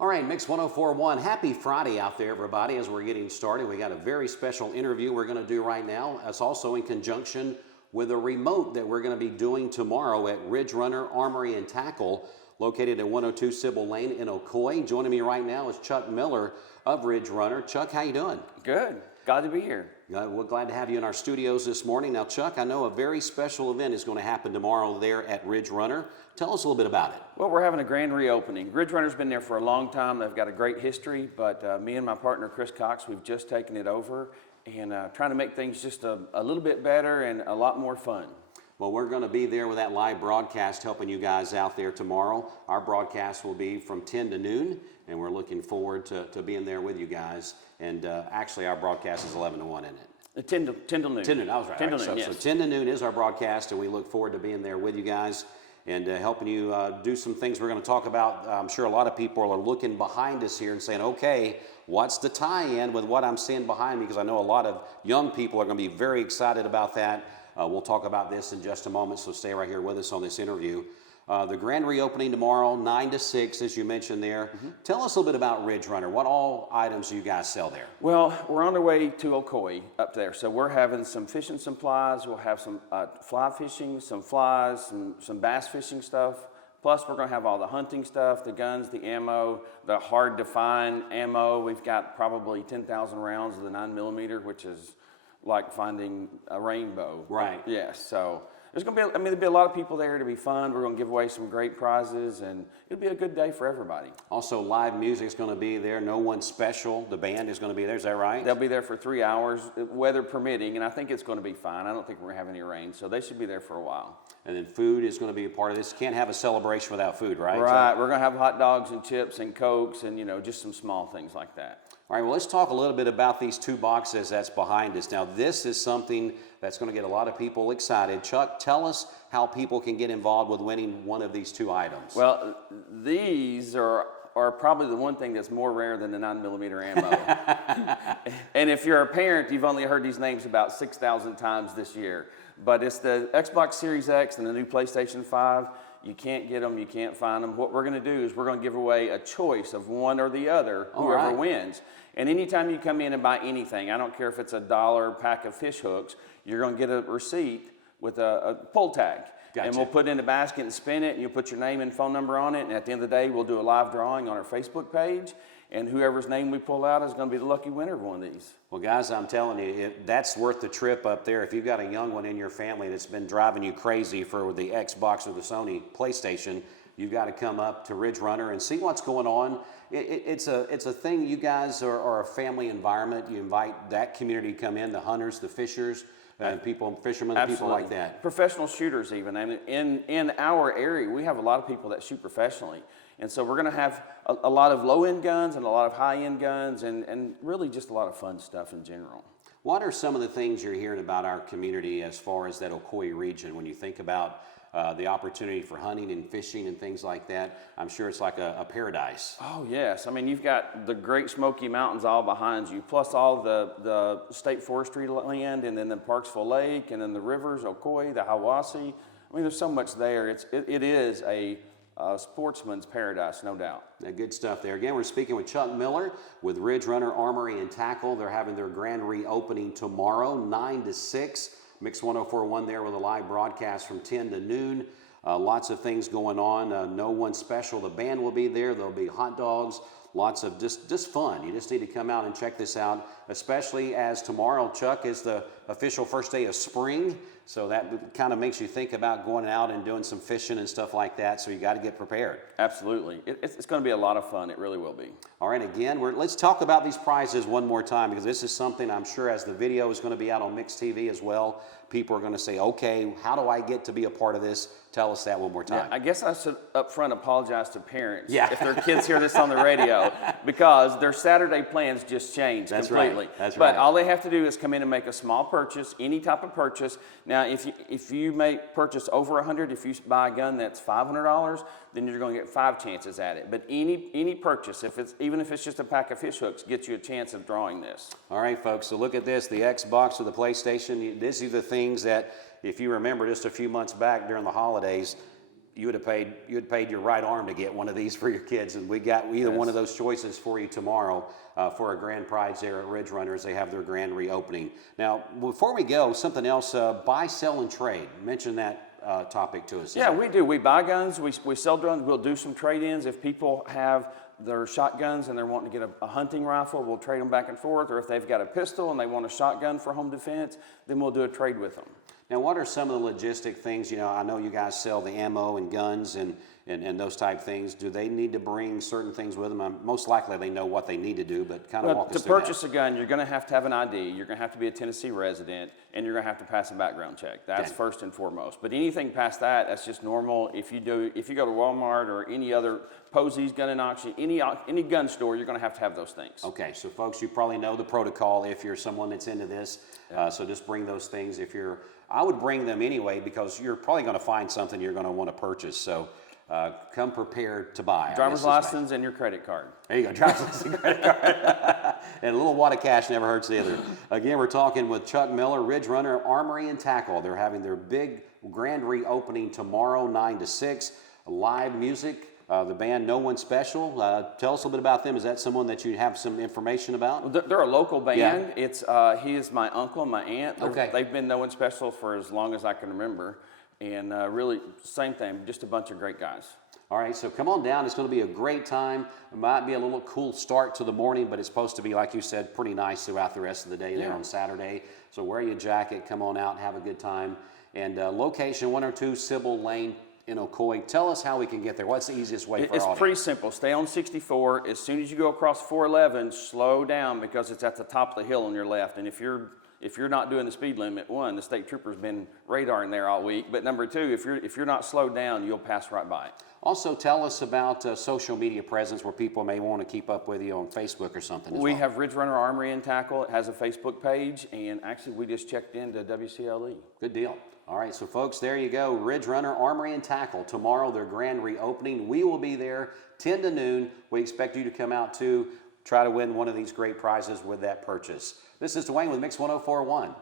All right, Mix 104.1, happy Friday out there, everybody. As we're getting started, we got a very special interview we're going to do right now. It's also in conjunction with a remote that we're going to be doing tomorrow at Runner Armory and Tackle, located at 102 Sybil Lane in Ocoee. Joining me right now is Chuck Miller of Runner. Chuck, how you doing? Good. Glad to be here. We're glad to have you in our studios this morning. Now, Chuck, I know a very special event is going to happen tomorrow there at Runner. Tell us a little bit about it. Well, we're having a grand reopening. Runner's been there for a long time. They've got a great history, but me and my partner, Chris Cox, we've just taken it over and trying to make things just a little bit better and a lot more fun. Well, we're going to be there with that live broadcast helping you guys out there tomorrow. Our broadcast will be from 10 to noon, and we're looking forward to being there with you guys. And actually, our broadcast is 11 to 1, isn't it? 10 to noon. 10 to noon, I was right. 10 to noon, yes. So 10 to noon is our broadcast, and we look forward to being there with you guys and helping you do some things we're going to talk about. I'm sure a lot of people are looking behind us here and saying, okay, what's the tie-in with what I'm seeing behind me? Because I know a lot of young people are going to be very excited about that. We'll talk about this in just a moment, so stay right here with us on this interview. The grand reopening tomorrow, 9 to 6, as you mentioned there. Mm-hmm. Tell us a little bit about Runner. What all items do you guys sell there? Well, we're on our way to Ocoee up there. So we're having some fishing supplies. We'll have some fly fishing, some flies, some bass fishing stuff. Plus, we're going to have all the hunting stuff, the guns, the ammo, the hard-to-find ammo. We've got probably 10,000 rounds of the 9mm, which is like finding a rainbow. Right. Yes. So there's going to be, there'll be a lot of people there. It'll be fun. We're going to give away some great prizes, and it'll be a good day for everybody. Also, live music's going to be there. No One Special. The band is going to be there. Is that right? They'll be there for 3 hours, weather permitting, and I think it's going to be fine. I don't think we're going to have any rain, so they should be there for a while. And then food is going to be a part of this. Can't have a celebration without food, right? Right. We're going to have hot dogs and chips and Cokes and, just some small things like that. All right, well, let's talk a little bit about these two boxes that's behind us. Now, this is something that's going to get a lot of people excited. Chuck, tell us how people can get involved with winning one of these two items. Well, these are probably the one thing that's more rare than the 9mm ammo. And if you're a parent, you've only heard these names about 6,000 times this year. But it's the Xbox Series X and the new PlayStation 5. You can't get them, you can't find them. What we're going to do is we're going to give away a choice of one or the other, whoever wins. And anytime you come in and buy anything, I don't care if it's a $1 pack of fish hooks, you're going to get a receipt with a pull tag. Gotcha. And we'll put it in the basket and spin it, and you'll put your name and phone number on it. And at the end of the day, we'll do a live drawing on our Facebook page. And whoever's name we pull out is going to be the lucky winner of one of these. Well, guys, I'm telling you, that's worth the trip up there. If you've got a young one in your family that's been driving you crazy for the Xbox or the Sony PlayStation, you've got to come up to Runner and see what's going on. It's a thing. You guys are a family environment. You invite that community to come in, the hunters, the fishers, people, fishermen, Absolutely. People like that. Professional shooters even. And in our area, we have a lot of people that shoot professionally. And so we're going to have a lot of low-end guns and a lot of high-end guns and really just a lot of fun stuff in general. What are some of the things you're hearing about our community as far as that Ocoee region when you think about the opportunity for hunting and fishing and things like that? I'm sure it's like a paradise. Oh, yes. You've got the Great Smoky Mountains all behind you, plus all the state forestry land, and then the Parksville Lake, and then the rivers, Ocoee, the Hiwassee. There's so much there. It is a sportsman's paradise, no doubt. Good stuff there. Again, we're speaking with Chuck Miller with Runner Armory and Tackle. They're having their grand reopening tomorrow, 9 to 6. Mix 104.1 there with a live broadcast from 10 to noon. Lots of things going on. No One Special. The band will be there. There'll be hot dogs. Lots of just fun. You just need to come out and check this out, especially as tomorrow, Chuck, is the official first day of spring. So that kind of makes you think about going out and doing some fishing and stuff like that. So you got to get prepared. Absolutely. It's going to be a lot of fun. It really will be. All right. Again, let's talk about these prizes one more time, because this is something I'm sure as the video is going to be out on Mix TV as well, people are going to say, okay, how do I get to be a part of this? Tell us that one more time. Yeah, I guess I should up front apologize to parents if their kids hear this on the radio, because their Saturday plans just changed completely. Right. That's but right. all they have to do is come in and make a small purchase, any type of purchase. Now, if you make purchase over $100, if you buy a gun that's $500, then you're going to get 5 chances at it. But any purchase, even if it's just a pack of fish hooks, gets you a chance of drawing this. All right, folks. So look at this: the Xbox or the PlayStation. These are the things that, if you remember, just a few months back during the holidays, you would have paid your right arm to get one of these for your kids, and we got either one of those choices for you tomorrow for a grand prize there at Ridge Runners. They have their grand reopening. Now, before we go, something else: buy, sell, and trade. Mention that topic to us. Yeah, we do. We buy guns. We sell guns. We'll do some trade-ins if people have their shotguns and they're wanting to get a hunting rifle. We'll trade them back and forth. Or if they've got a pistol and they want a shotgun for home defense, then we'll do a trade with them. Now, what are some of the logistic things? You know, I know you guys sell the ammo and guns and those type things. Do they need to bring certain things with them? Most likely they know what they need to do, but kind of walk us through that. To purchase a gun, you're going to have an ID, you're going to have to be a Tennessee resident, and you're going to have to pass a background check. That's first and foremost. But anything past that, that's just normal. If you go to Walmart or any other Posey's Gun and Auction, any gun store, you're going to have those things. Okay, so folks, you probably know the protocol if you're someone that's into this. So just bring those things. I would bring them anyway because you're probably going to find something you're going to want to purchase. So come prepared to buy. Driver's license and your credit card. There you go, driver's license and credit card. And a little wad of cash never hurts either. Again, we're talking with Chuck Miller, Ridge Runner Armory and Tackle. They're having their big grand reopening tomorrow, 9 to 6. Live music. The band No One Special. Tell us a little bit about them. Is that someone that you have some information about? Well, they're a local band. Yeah. It's he is my uncle and my aunt. They've been No One Special for as long as I can remember. And really, same thing, just a bunch of great guys. All right, so come on down. It's going to be a great time. It might be a little cool start to the morning, but it's supposed to be, like you said, pretty nice throughout the rest of the day there on Saturday. So wear your jacket, come on out, have a good time. And location 102 Sybil Ln in Ocoee. Tell us how we can get there. What's the easiest way for our audience? It's pretty simple. Stay on 64. As soon as you go across 411, slow down because it's at the top of the hill on your left. And if you're not doing the speed limit, one, the state trooper's been radaring there all week. But number two, if you're not slowed down, you'll pass right by it. Also, tell us about social media presence where people may want to keep up with you on Facebook or something as well. We have Ridge Runner Armory and Tackle. It has a Facebook page, and actually we just checked into WCLE. Good deal. All right, so folks, there you go. Ridge Runner Armory and Tackle. Tomorrow, their grand reopening. We will be there 10 to noon. We expect you to come out too. Try to win one of these great prizes with that purchase. This is Dewayne with Mix 104.1.